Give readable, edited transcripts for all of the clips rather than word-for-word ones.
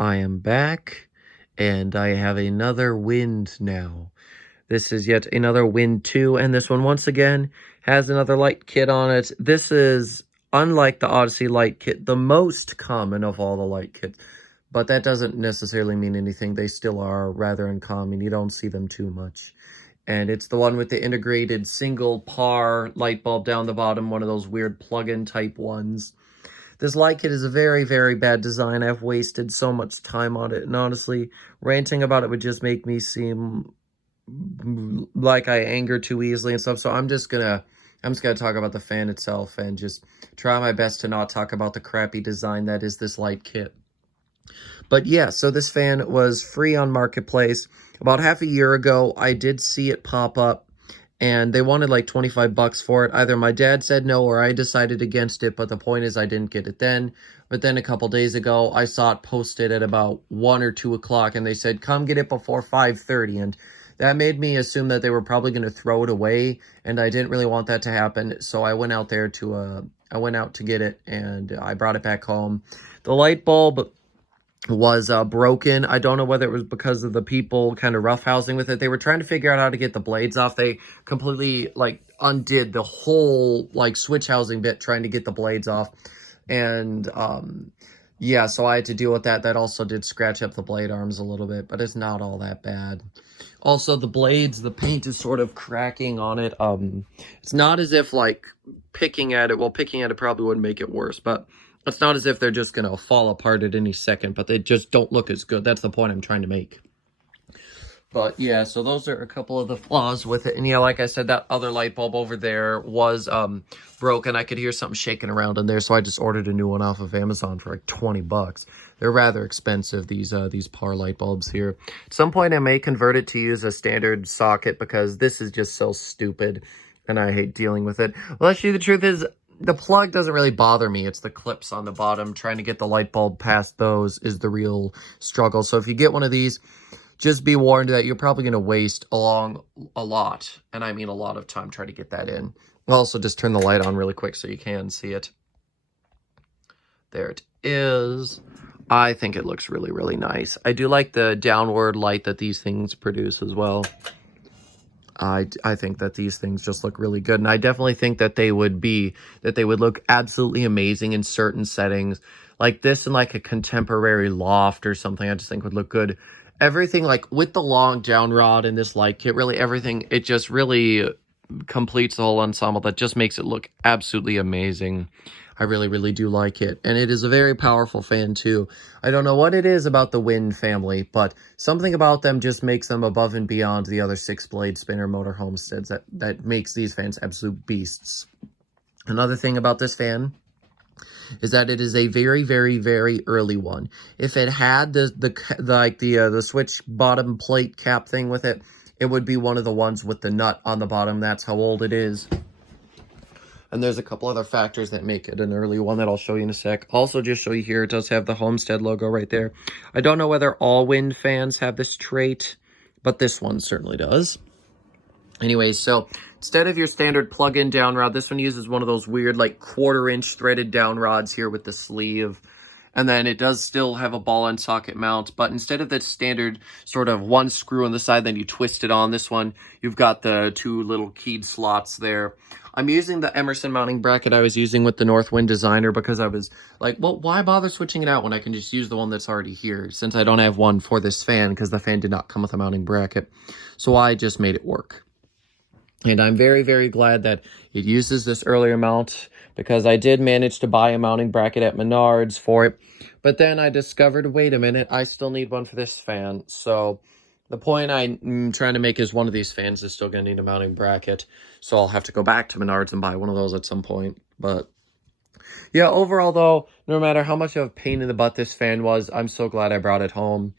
I am back, and I have another Wind now. This is yet another Wind 2, and this one, once again, has another light kit on it. This is, unlike the Odyssey light kit, the most common of all the light kits. But that doesn't necessarily mean anything. They still are rather uncommon. You don't see them too much. And it's the one with the integrated single PAR light bulb down the bottom, one of those weird plug-in type ones. This light kit is a very, very bad design. I've wasted so much time on it, and honestly, ranting about it would just make me seem like I anger too easily and stuff. So I'm just gonna talk about the fan itself and just try my best to not talk about the crappy design that is this light kit. But yeah, so this fan was free on Marketplace. About half a year ago, I did see it pop up, and they wanted like 25 bucks for it. Either my dad said no or I decided against it, but the point is I didn't get it then. But then a couple days ago, I saw it posted at about 1 or 2 o'clock, and they said, come get it before 5:30, and that made me assume that they were probably going to throw it away, and I didn't really want that to happen, so I went out there to, get it, and I brought it back home. The light bulb was broken. I don't know whether it was because of the people kind of roughhousing with it. They were trying to figure out how to get the blades off. They completely like undid the whole like switch housing bit trying to get the blades off. And yeah, so I had to deal with that. That also did scratch up the blade arms a little bit, but it's not all that bad. Also, the blades, the paint is sort of cracking on it. It's not as if like picking at it probably wouldn't make it worse, but it's not as if they're just going to fall apart at any second, but they just don't look as good. That's the point I'm trying to make. But yeah, so those are a couple of the flaws with it. And yeah, like I said, that other light bulb over there was broken. I could hear something shaking around in there, so I just ordered a new one off of Amazon for like 20 bucks. They're rather expensive, these PAR light bulbs here. At some point, I may convert it to use a standard socket because this is just so stupid, and I hate dealing with it. Well, actually, the truth is, the plug doesn't really bother me. It's the clips on the bottom. Trying to get the light bulb past those is the real struggle. So if you get one of these, just be warned that you're probably going to waste a lot, and I mean a lot of time trying to get that in. I'll also just turn the light on really quick so you can see it. There it is. I think it looks really, really nice. I do like the downward light that these things produce as well. I think that these things just look really good, and I definitely think that they would look absolutely amazing in certain settings, like this in like a contemporary loft or something. I just think would look good. Everything like with the long down rod in this light kit, really everything, it just really completes the whole ensemble. That just makes it look absolutely amazing. I really, really do like it. And it is a very powerful fan, too. I don't know what it is about the Wind family, but something about them just makes them above and beyond the other 6-blade spinner motor Homesteads that makes these fans absolute beasts. Another thing about this fan is that it is a very, very, very early one. If it had the switch bottom plate cap thing with it, it would be one of the ones with the nut on the bottom. That's how old it is. And there's a couple other factors that make it an early one that I'll show you in a sec. Also, just show you here, it does have the Homestead logo right there. I don't know whether all Wind fans have this trait, but this one certainly does. Anyway, so instead of your standard plug-in down rod, this one uses one of those weird like 1/4-inch threaded down rods here with the sleeve. And then it does still have a ball and socket mount, but instead of that standard sort of one screw on the side, then you twist it on, this one, you've got the 2 little keyed slots there. I'm using the Emerson mounting bracket I was using with the Northwind Designer because I was like, well, why bother switching it out when I can just use the one that's already here, since I don't have one for this fan because the fan did not come with a mounting bracket. So I just made it work. And I'm very, very glad that it uses this earlier mount because I did manage to buy a mounting bracket at Menards for it. But then I discovered, wait a minute, I still need one for this fan. So the point I'm trying to make is one of these fans is still going to need a mounting bracket. So I'll have to go back to Menards and buy one of those at some point. But yeah, overall though, no matter how much of a pain in the butt this fan was, I'm so glad I brought it home.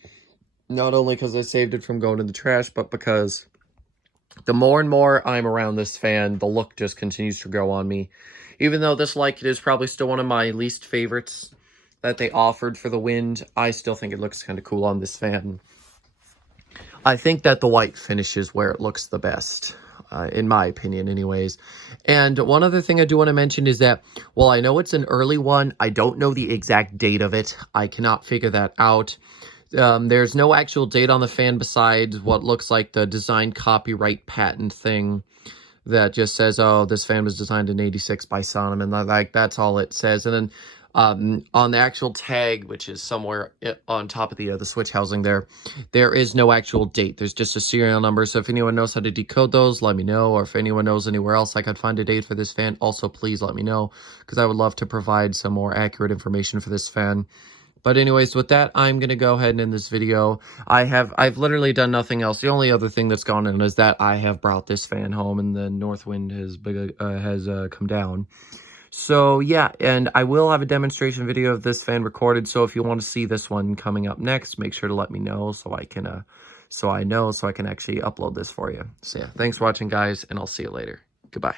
Not only because I saved it from going in the trash, but because the more and more I'm around this fan, the look just continues to grow on me. Even though this light kit is probably still one of my least favorites that they offered for the Wind, I still think it looks kind of cool on this fan. I think that the white finish is where it looks the best. in my opinion anyways. And one other thing I do want to mention is that, while I know it's an early one, I don't know the exact date of it. I cannot figure that out. There's no actual date on the fan besides what looks like the design copyright patent thing that just says, oh, this fan was designed in '86 by Sonam, and like that's all it says. And then on the actual tag, which is somewhere on top of the switch housing there is no actual date. There's just a serial number. So if anyone knows how to decode those, let me know. Or if anyone knows anywhere else I could find a date for this fan, also please let me know, because I would love to provide some more accurate information for this fan. But anyways, with that, I'm going to go ahead and end this video. I've literally done nothing else. The only other thing that's gone in is that I have brought this fan home and the north wind has come down. So yeah, and I will have a demonstration video of this fan recorded. So if you want to see this one coming up next, make sure to let me know so I can, so I can actually upload this for you. So yeah, thanks for watching, guys, and I'll see you later. Goodbye.